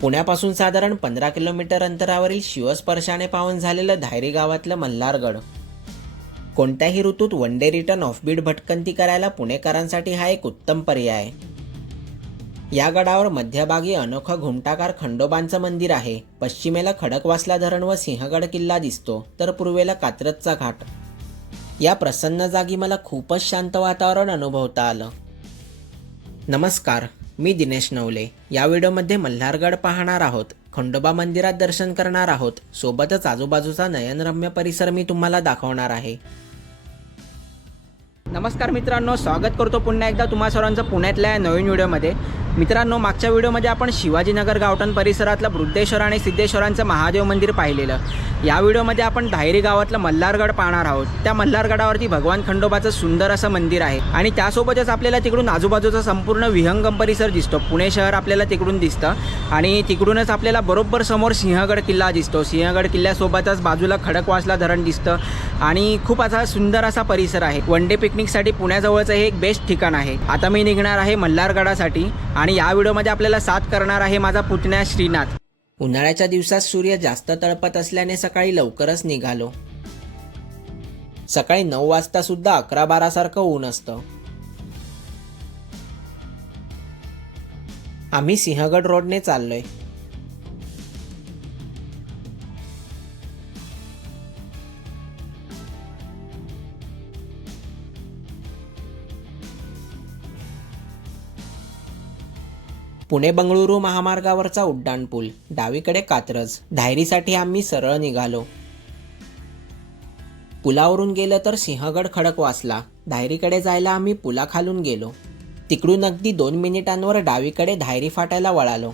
पुण्यापासून साधारण पंधरा किलोमीटर अंतरावरील शिवस्पर्शाने पावन झालेलं धायरी गावातलं मल्हारगड. कोणत्याही ऋतूत वन डे रिटर्न ऑफबीट भटकंती करायला पुणेकरांसाठी हा एक उत्तम पर्याय. आहे या गडावर मध्यभागी अनोखं घुमटाकार खंडोबांचं मंदिर आहे. पश्चिमेला खडकवासला धरण व सिंहगड किल्ला दिसतो तर पूर्वेला कात्रजचा घाट. या प्रसन्न जागी मला खूपच शांत वातावरण अनुभवता आलं. नमस्कार. मी दिनेश नवले. या व्हिडिओमध्ये मल्हारगड पाहणार आहोत. खंडोबा मंदिरात दर्शन करणार आहोत. सोबतच आजूबाजूचा नयनरम्य परिसर मी तुम्हाला दाखवणार आहे. नमस्कार मित्रांनो स्वागत करतो पुन्हा एकदा तुम्हा सर्वांचं पुण्यातल्या या नवीन व्हिडिओमध्ये. मित्रांनो मागच्या व्हिडिओमध्ये आपण शिवाजीनगर गावठाण परिसरातलं वृद्धेश्वर आणि सिद्धेश्वरांचं महादेव मंदिर पाहिलेलं. या व्हिडिओमध्ये आपण धायरी गावातलं मल्हारगड पाहणार आहोत. त्या मल्हारगडावरती भगवान खंडोबाचं सुंदर असं मंदिर आहे आणि त्यासोबतच आपल्याला तिकडून आजूबाजूचा संपूर्ण विहंगम परिसर दिसतो. पुणे शहर आपल्याला तिकडून दिसतं आणि तिकडूनच आपल्याला बरोबर समोर सिंहगड किल्ला दिसतो. सिंहगड किल्ल्यासोबतच बाजूला खडकवासला धरण दिसतं आणि खूप असा सुंदर असा परिसर आहे. वन डे पिकनिकसाठी पुण्याजवळचं हे एक बेस्ट ठिकाण आहे. आता मी निघणार आहे मल्हारगडासाठी आणि या व्हिडिओमध्ये आपल्याला साथ करणार आहे माझा पुतण्या श्रीनाथ. उन्हाळ्याच्या दिवसात सूर्य जास्त तळपत असल्याने सकाळी लवकरच निघालो. सकाळी नऊ वाजता सुद्धा अकरा बारासारखं ऊन असतं. आम्ही सिंहगड रोडने चाललोय. पुणे बंगळुरू महामार्गावरचा उड्डाणपूल डावीकडे कात्रज. धायरीसाठी आम्ही सरळ निघालो. पुलावरून गेलं तर सिंहगड खडकवासला धायरीकडे जायला आम्ही पुलाखालून गेलो. तिकडून अगदी दोन मिनिटांवर डावीकडे धायरी फाटायला वळालो.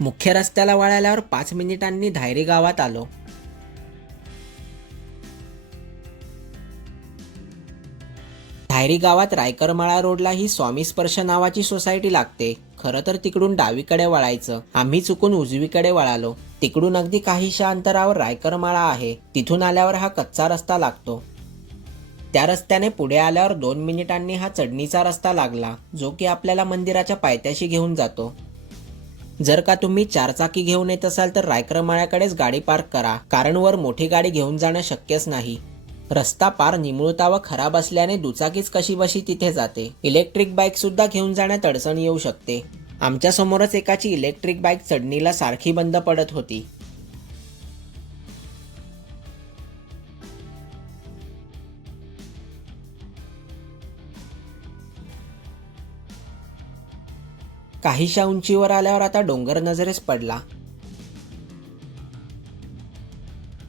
मुख्य रस्त्याला वळाल्यावर पाच मिनिटांनी धायरी गावात आलो. भायरी गावात रायकरमाळा रोडला ही स्वामी स्पर्श नावाची सोसायटी लागते. खरं तर तिकडून डावीकडे वळायचं. आम्ही चुकून उजवीकडे वळालो. तिकडून अगदी काहीशा अंतरावर रायकरमाळा आहे. तिथून आल्यावर हा कच्चा रस्ता लागतो. त्या रस्त्याने पुढे आल्यावर दोन मिनिटांनी हा चढणीचा रस्ता लागला जो की आपल्याला मंदिराच्या पायथ्याशी घेऊन जातो. जर का तुम्ही चारचाकी घेऊन येत असाल तर रायकरमाळ्याकडेच गाडी पार्क करा कारण वर मोठी गाडी घेऊन जाणं शक्यच नाही. रस्ता पार निमुळता व खराब असल्याने दुचाकीच कशी बशी तिथे जाते. इलेक्ट्रिक बाईक सुद्धा घेऊन जाण्यात अडचण येऊ शकते. आमच्या समोरच एकाची इलेक्ट्रिक बाईक चढणीला सारखी बंद पडत होती. काहीशा उंचीवर आल्यावर आता डोंगर नजरेस पडला.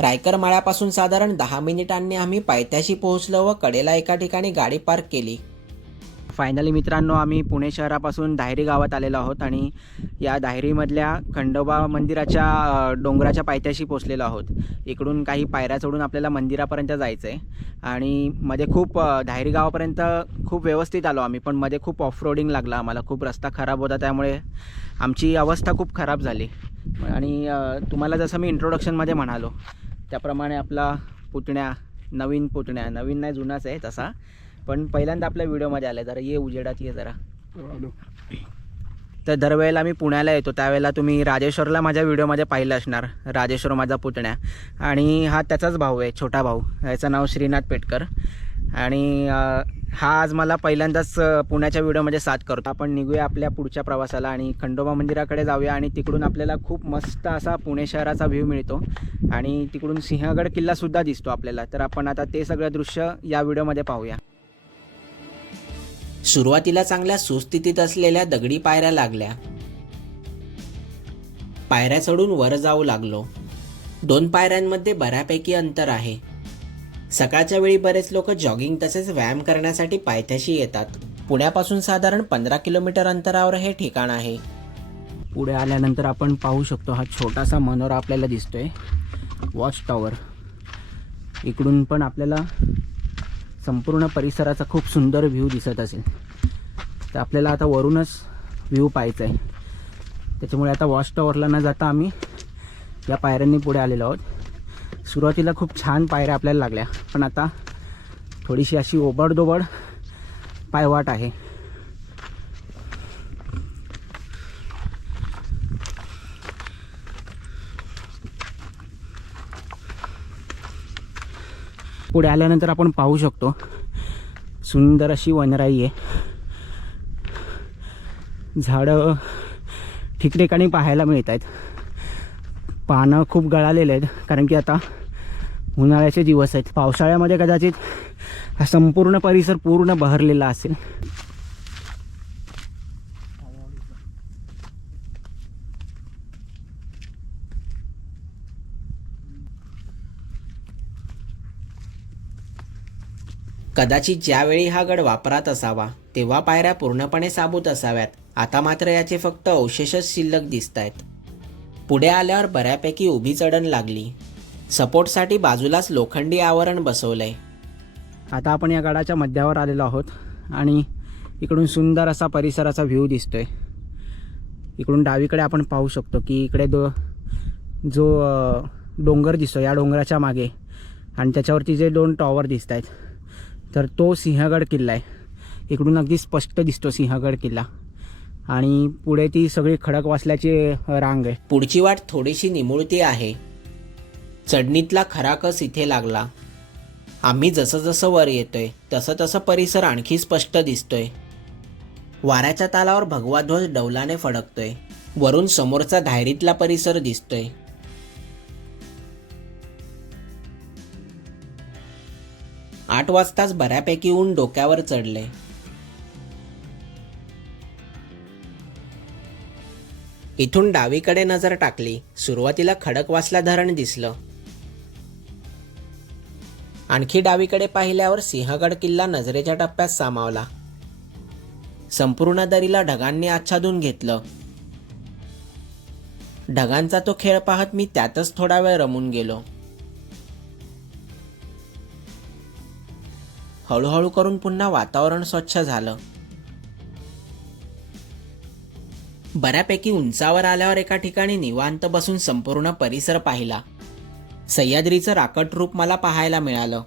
रायकर माळ्यापासून साधारण दहा मिनिटांनी आम्ही पायथ्याशी पोहोचलो व कडेला एका ठिकाणी गाडी पार्क केली. फायनली मित्रांनो आम्ही पुणे शहरापासून दाहेरी गावात आलेलो आहोत आणि या दाहेरीमधल्या खंडोबा मंदिराच्या डोंगराच्या पायथ्याशी पोचलेलो आहोत. इकडून काही पायऱ्या चढून आपल्याला मंदिरापर्यंत जायचं आहे आणि मध्ये खूप दाहेरी गावापर्यंत खूप व्यवस्थित आलो आम्ही पण मध्ये खूप ऑफ रोडिंग लागला आम्हाला. खूप रस्ता खराब होता त्यामुळे आमची अवस्था खूप खराब झाली. आणि तुम्हाला जसं मी इंट्रोडक्शनमध्ये म्हणालो त्याप्रमाणे आपला पुतण्या नवीन पुतण्या नवीन नाही जुनाच आहे तसा पण पहिल्यांदा आपल्या व्हिडिओमध्ये आला जरा ये उजेडात ये जरा. तर दरवेळेला मी पुण्याला येतो. त्यावेळेला तुम्ही राजेश्वरला माझ्या व्हिडिओमध्ये पाहिलं असणार. राजेश्वर माझा पुतण्या. आणि हा त्याचाच भाऊ आहे छोटा भाऊ. याचं नाव श्रीनाथ पेटकर. आणि हा आज मला पहिल्यांदाच पुण्याच्या व्हिडिओमध्ये साथ करतो. आपण निघूया आपल्या पुढच्या प्रवासाला आणि खंडोबा मंदिराकडे जाऊया आणि तिकडून आपल्याला खूप मस्त असा पुणे शहराचा व्ह्यू मिळतो. आणि तिकडून सिंहगड किल्लासुद्धा दिसतो आपल्याला. तर आपण आता ते सगळं दृश्य या व्हिडिओमध्ये पाहूया. सुरुवातीला चांगल्या सुस्थितीत असलेल्या दगडी पायऱ्या लागल्या. पायऱ्या चढून वर जाऊ लागलो. दोन पायऱ्यांमध्ये बऱ्यापैकी अंतर आहे. सकाळच्या वेळी बरेच लोक जॉगिंग तसेच व्यायाम करण्यासाठी पायथ्याशी येतात. पुण्यापासून साधारण पंधरा किलोमीटर अंतरावर हे ठिकाण आहे. पुढे आल्यानंतर आपण पाहू शकतो हा छोटासा मनोरा आपल्याला दिसतोय. वॉच टॉवर इकडून पण आपल्याला संपूर्ण परिसराचा खूप सुंदर व्ह्यू दिसत असेल. तर आपल्याला आता वरूनच व्ह्यू पाहायचा आहे त्याच्यामुळे आता वॉच टॉवरला न जाता आम्ही या पायऱ्यांनी पुढे आलेलो आहोत. सुरुवातीला खूप छान पायऱ्या आपल्याला लागल्या पण आता थोडीशी अशी ओबडदोबड पायवाट आहे. पुढे आल्यानंतर आपण पाहू शकतो सुंदर अशी वनराई आहे. झाडं ठिकठिकाणी पाहायला मिळत आहेत पानं खूप गळालेले आहेत कारण की आता उन्हाळ्याचे दिवस आहेत. पावसाळ्यामध्ये कदाचित हा संपूर्ण परिसर पूर्ण बहरलेला असेल. कदाचित ज्यावेळी हा गड वापरात असावा तेव्हा पायऱ्या पूर्णपणे साबूत असाव्यात. आता मात्र याचे फक्त अवशेषच शिल्लक दिसत आहेत पुढे आल्यावर बऱ्यापैकी उभी चढण लागली. सपोर्टसाठी बाजूलाच लोखंडी आवरण बसवलंय. आता आपण या गडाच्या मध्यावर आलेलो आहोत आणि इकडून सुंदर असा परिसराचा व्ह्यू दिसतोय. इकडून डावीकडे आपण पाहू शकतो की इकडे दो जो डोंगर दिसतो या डोंगराच्या मागे आणि त्याच्यावरती जे दोन टॉवर दिसत आहेत तर तो सिंहगड किल्ला आहे. इकडून अगदी स्पष्ट दिसतो सिंहगड किल्ला. आणि पुढे ती सगळी खडक वाचल्याची रांग आहे. पुढची वाट थोडीशी निमुळती आहे. चढणीतला खरा कस इथे लागला? आम्ही जसं जसं वर येतोय तसं तसं परिसर आणखी स्पष्ट दिसतोय. वाऱ्याच्या तालावर भगवा ध्वज डौलाने फडकतोय. वरून समोरचा धायरीतला परिसर दिसतोय. आठ वाजताच बऱ्यापैकी ऊन डोक्यावर चढले. इथून डावीकडे नजर टाकली. सुरुवातीला खडकवासला धरण दिसलं. आणखी डावीकडे पाहिल्यावर सिंहगड किल्ला नजरेच्या टप्प्यात सामावला. संपूर्ण दरीला ढगांनी आच्छादून घेतलं. ढगांचा तो खेळ पाहत मी त्यातच थोडा वेळ रमून गेलो. हळूहळू करून पुन्हा वातावरण स्वच्छ झालं. बऱ्यापैकी उंचावर आल्यावर एका ठिकाणी निवांत बसून संपूर्ण परिसर पाहिला. सह्याद्रीचं राकट रूप मला पाहायला मिळालं.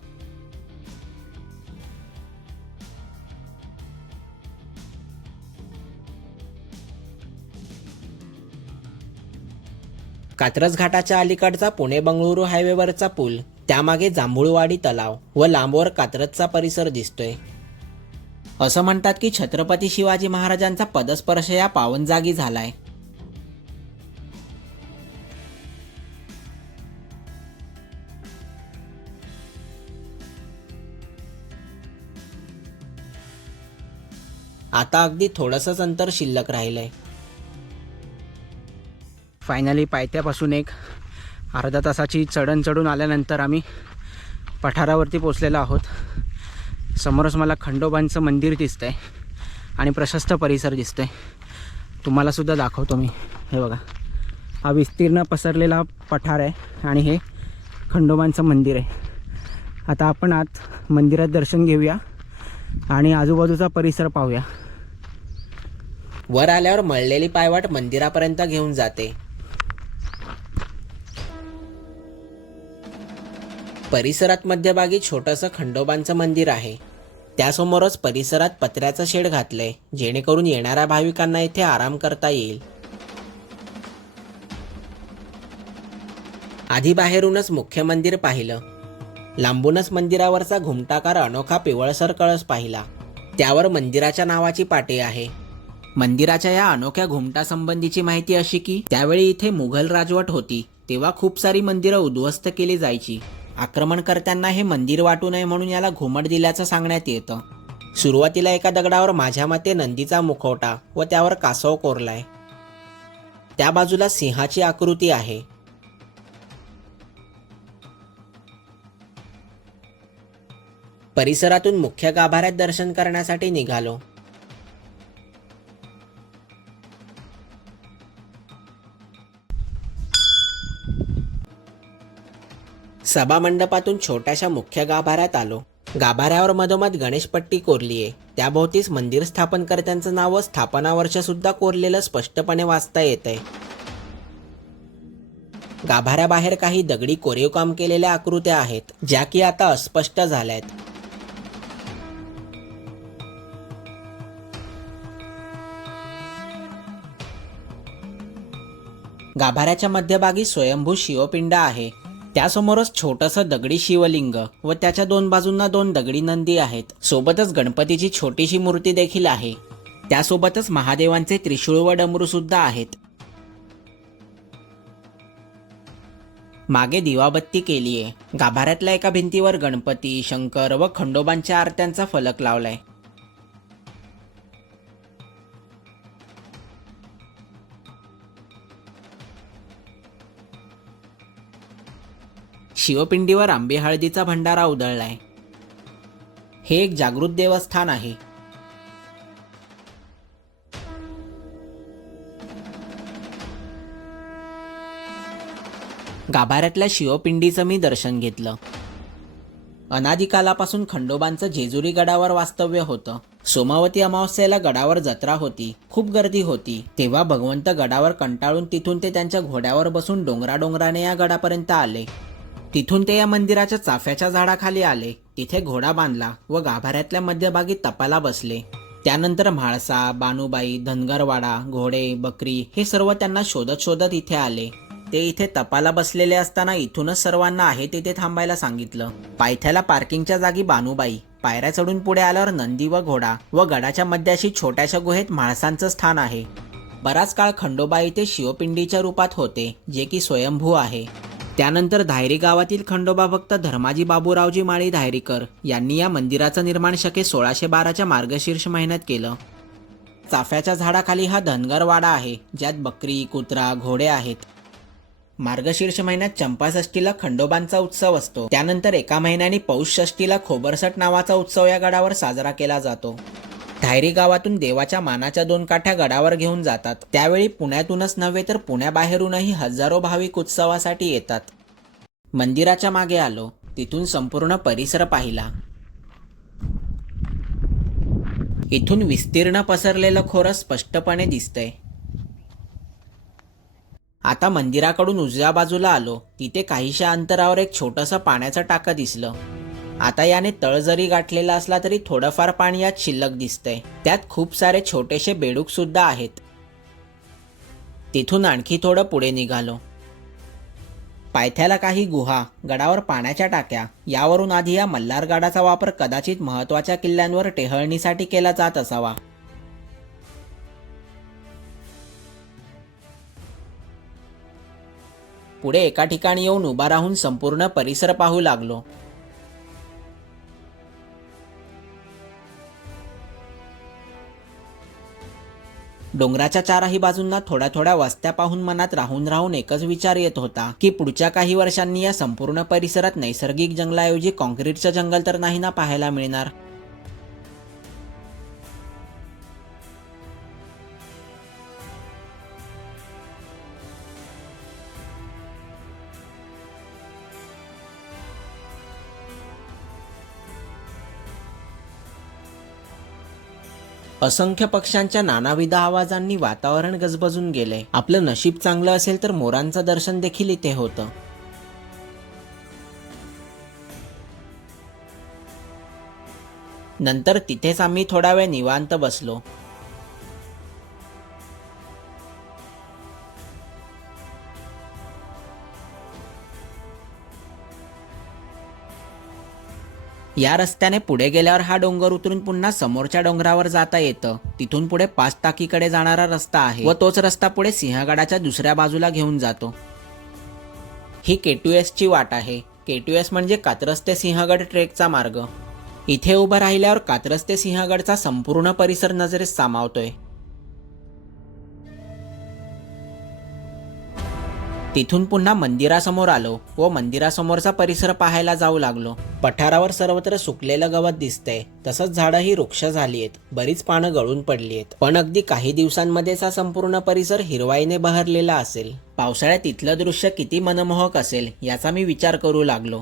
कात्रज घाटाच्या अलीकडचा पुणे बंगळुरू हायवेवरचा पूल त्यामागे जांभूळवाडी तलाव व लांबवर कात्रजचा परिसर दिसतोय. असं म्हणतात की छत्रपती शिवाजी महाराजांचा पदस्पर्श या पावन जागी झालाय. आता अगदी थोडंसंच अंतर शिल्लक राहिलंय. फायनली पायथ्यापासून एक अर्धा तासाची चढण चढून आल्यानंतर आम्ही पठारावरती पोचलेलो आहोत. समोरच मला खंडोबांचं मंदिर दिसतंय आणि प्रशस्त परिसर दिसतोय. तुम्हाला सुद्धा दाखवतो मी. हे बघा. हा विस्तीर्ण पसरलेला पठार आहे आणि हे खंडोबांचं मंदिर आहे. आता आपण आत मंदिरात दर्शन घेऊया आणि आजूबाजूचा परिसर पाहूया. वर आल्यावर मळलेली पायवाट मंदिरापर्यंत घेऊन जाते. परिसरात मध्यभागी छोटंसं खंडोबांचं मंदिर आहे. त्यासमोरच परिसरात पत्र्याचं शेड घातलंय जेणेकरून येणाऱ्या भाविकांना इथे आराम करता येईल. आधी बाहेरूनच मुख्य मंदिर पाहिलं. लांबूनच मंदिरावरचा घुमटाकार अनोखा पिवळसर कळस पाहिला. त्यावर मंदिराच्या नावाची पाटी आहे. मंदिराच्या या अनोख्या घुमटासंबंधीची माहिती अशी की त्यावेळी इथे मुघल राजवट होती. तेव्हा खूप सारी मंदिरं उद्ध्वस्त केली जायची. आक्रमणकर्त्यांना हे मंदिर वाटू नये म्हणून याला घुमट दिल्याचं सांगण्यात येतं. सुरुवातीला एका दगडावर माझ्या मते नंदीचा मुखवटा व त्यावर कासव कोरलाय. त्या बाजूला सिंहाची आकृती आहे. परिसरातून मुख्य गाभाऱ्यात दर्शन करण्यासाठी निघालो. सभामंडपातून छोट्याशा मुख्य गाभाऱ्यात आलो. गाभाऱ्यावर मधोमध गणेशपट्टी कोरली आहे त्याभोवतीच मंदिर स्थापनकर्त्यांचं नाव स्थापना वर्ष सुद्धा कोरलेलं स्पष्टपणे वाचता येत आहे गाभाऱ्याबाहेर काही दगडी कोरीव काम केलेल्या आकृत्या आहेत ज्या की आता अस्पष्ट झाल्यात. गाभाऱ्याच्या मध्यभागी स्वयंभू शिवपिंड आहे. त्यासमोरच छोटंसं दगडी शिवलिंग व त्याच्या दोन बाजूंना दोन दगडी नंदी आहेत. सोबतच गणपतीची छोटीशी मूर्ती देखील आहे. त्यासोबतच महादेवांचे त्रिशूळ व डमरू सुद्धा आहेत. मागे दिवाबत्ती केलीये. गाभाऱ्यातल्या एका भिंतीवर गणपती शंकर व खंडोबांच्या आरत्यांचा फलक लावलाय. शिवपिंडीवर आंबे हळदीचा भंडारा उधळलाय. हे एक जागृत देवस्थान आहे. गाभाऱ्यातल्या शिवपिंडीचं मी दर्शन घेतलं. अनादिकालापासून खंडोबांचं जेजुरी गडावर वास्तव्य होतं. सोमावती अमावस्येला गडावर जत्रा होती. खूप गर्दी होती. तेव्हा भगवंत गडावर कंटाळून तिथून ते त्यांच्या घोड्यावर बसून डोंगरा डोंगराने या गडापर्यंत आले. तिथून ते या मंदिराच्या चाफ्याच्या झाडाखाली आले. तिथे घोडा बांधला व गाभाऱ्यातल्या मध्यभागी तपाला बसले. त्यानंतर म्हाळसा बानुबाई धनगरवाडा घोडे बकरी हे सर्व त्यांना शोधत शोधत इथे आले. ते इथे तपाला बसलेले असताना इथूनच सर्वांना आहे तिथे थांबायला सांगितलं. पायथ्याला पार्किंगच्या जागी बानुबाई पायऱ्या चढून पुढे आल्यावर नंदी व घोडा व गडाच्या मध्याशी छोट्याशा गुहेत म्हाळसांचं स्थान आहे. बराच काळ खंडोबा इथे शिवपिंडीच्या रूपात होते जे की स्वयंभू आहे. त्यानंतर धायरी गावातील खंडोबा भक्त धर्माजी बाबूरावजी माळी धायरीकर यांनी या मंदिराचं निर्माण शके सोळाशे बाराच्या मार्गशीर्ष महिन्यात केलं. चाफ्याच्या झाडाखाली हा धनगरवाडा आहे ज्यात बकरी कुत्रा घोडे आहेत. मार्गशीर्ष महिन्यात चंपाषष्टीला खंडोबांचा उत्सव असतो. त्यानंतर एका महिन्याने पौष षष्टीला खोबरसट नावाचा उत्सव या गडावर साजरा केला जातो. धायरी गावातून देवाच्या मानाच्या दोन काठ्या गडावर घेऊन जातात. त्यावेळी पुण्यातूनच नव्हे तर पुण्याबाहेरूनही हजारो भाविक उत्सवासाठी येतात. मंदिराच्या मागे आलो. तिथून संपूर्ण परिसर पाहिला. इथून विस्तीर्ण पसरलेलं खोरं स्पष्टपणे दिसतंय. आता मंदिराकडून उजव्या बाजूला आलो. तिथे काहीशा अंतरावर एक छोटंसं पाण्याचं टाकं दिसलं. आता याने तळ जरी गाठलेला असला तरी थोडंफार पाणी यात शिल्लक दिसतंय. त्यात खूप सारे छोटेसे बेडूक सुद्धा आहेत. तिथून आणखी थोडं पुढे निघालो. पायथ्याला काही गुहा गडावर पाण्याच्या टाक्या यावरून आधी या मल्हारगडाचा वापर कदाचित महत्त्वाच्या किल्ल्यांवर टेहळणीसाठी केला जात असावा. पुढे एका ठिकाणी येऊन उभा राहून संपूर्ण परिसर पाहू लागलो. डोंगराच्या चारही बाजूंना थोड्या थोड्या वस्त्या पाहून मनात राहून राहून एकच विचार येत होता की पुढच्या काही वर्षांनी या संपूर्ण परिसरात नैसर्गिक जंगलाऐवजी कॉन्क्रीटचं जंगल तर नाही ना पाहायला मिळणार. असंख्य पक्ष्यांच्या नानाविध आवाजांनी वातावरण गजबजून गेले. आपलं नशीब चांगलं असेल तर मोरांचं दर्शन देखील इथे होतं. नंतर तिथेच आम्ही थोडा वेळ निवांत बसलो. या रस्त्याने पुढे गेल्यावर हा डोंगर उतरून पुन्हा समोरच्या डोंगरावर जाता येतं. तिथून पुढे पाच टाकीकडे जाणारा रस्ता आहे. व तोच रस्ता पुढे सिंहगडाच्या दुसऱ्या बाजूला घेऊन जातो. ही केटूएस ची वाट आहे. केटूएस म्हणजे कात्रज ते सिंहगड ट्रेकचा मार्ग. इथे उभं राहिल्यावर कात्रज ते सिंहगडचा संपूर्ण परिसर नजरेत सामावतोय. तिथून पुन्हा मंदिरासमोर आलो व मंदिरासमोरचा परिसर पाहायला जाऊ लागलो. पठारावर सर्वत्र सुकलेलं गवत दिसतंय. तसंच झाडंही वृक्ष झाली आहेत बरीच पानं गळून पडली आहेत पण अगदी काही दिवसांमध्येच हा संपूर्ण परिसर हिरवाईने बहरलेला असेल. पावसाळ्यात इथलं दृश्य किती मनमोहक असेल याचा मी विचार करू लागलो.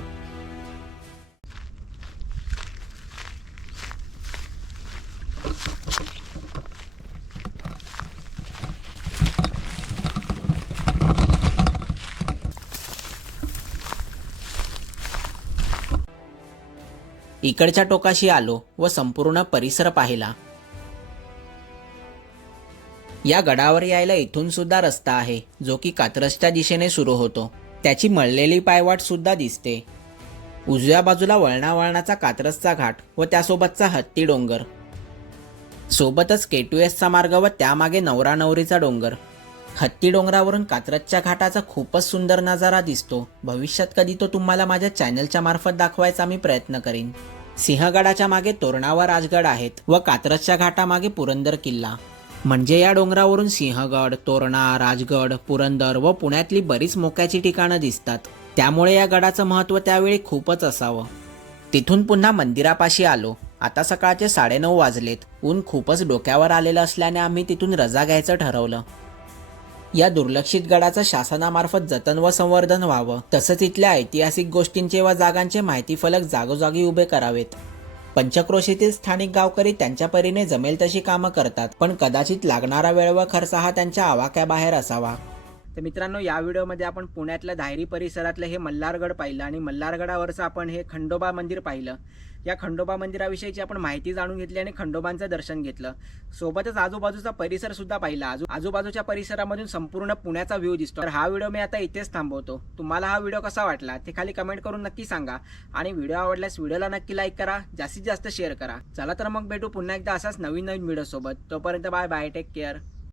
इकडच्या टोकाशी आलो व संपूर्ण परिसर पाहिला. या गडावर यायला इथून सुद्धा रस्ता आहे जो की कात्रजच्या दिशेने सुरू होतो. त्याची मळलेली पायवाट सुद्धा दिसते. उजव्या बाजूला वळणावळणाचा कात्रसचा घाट व त्यासोबतचा हत्ती डोंगर. सोबतच के टू एसचा मार्ग व त्यामागे नवरा नवरीचा डोंगर. हत्ती डोंगरावरून कात्रजच्या घाटाचा खूपच सुंदर नजारा दिसतो. भविष्यात कधी तो तुम्हाला माझ्या चॅनलच्या मार्फत दाखवायचा मी प्रयत्न करीन. सिंहगडाच्या मागे तोरणावा राजगड आहेत व कात्रजच्या घाटामागे पुरंदर किल्ला. म्हणजे या डोंगरावरून सिंहगड तोरणा राजगड पुरंदर व पुण्यातली बरीच मोक्याची ठिकाणं दिसतात. त्यामुळे या गडाचं महत्त्व त्यावेळी खूपच असावं. तिथून पुन्हा मंदिरापाशी आलो. आता सकाळचे साडेनऊ वाजलेत. ऊन खूपच डोक्यावर आलेलं असल्याने आम्ही तिथून रजा घ्यायचं ठरवलं. या दुर्लक्षित गडाचं शासनामार्फत जतन व संवर्धन व्हावं. तसंच इथल्या ऐतिहासिक गोष्टींचे व जागांचे माहिती फलक जागोजागी उभे करावेत. पंचक्रोशीतील स्थानिक गावकरी त्यांच्या परीने जमेल तशी कामं करतात पण कदाचित लागणारा वेळ व खर्च हा त्यांच्या आवाक्याबाहेर असावा. तर मित्रांनो या व्हिडिओमध्ये आपण पुण्यातल्या धायरी परिसरातलं हे मल्हारगड पाहिलं आणि मल्हारगडावरचं आपण हे खंडोबा मंदिर पाहिलं. या खंडोबा मंदिराविषयीची आपण माहिती जाणून घेतली आणि खंडोबांचं दर्शन घेतलं. सोबतच आजूबाजूचा परिसर सुद्धा पाहिला. आजू आजूबाजूच्या परिसरामधून संपूर्ण पुण्याचा व्ह्यू दिसतो. तर हा व्हिडिओ मी आता इथेच थांबवतो. तुम्हाला हा व्हिडिओ कसा वाटला ते खाली कमेंट करून नक्की सांगा. आणि व्हिडिओ आवडल्यास व्हिडिओला नक्की लाईक करा जास्तीत जास्त शेअर करा. चला तर मग भेटू पुन्हा एकदा असाच नवीन नवीन व्हिडिओ सोबत तोपर्यंत बाय बाय टेक केअर.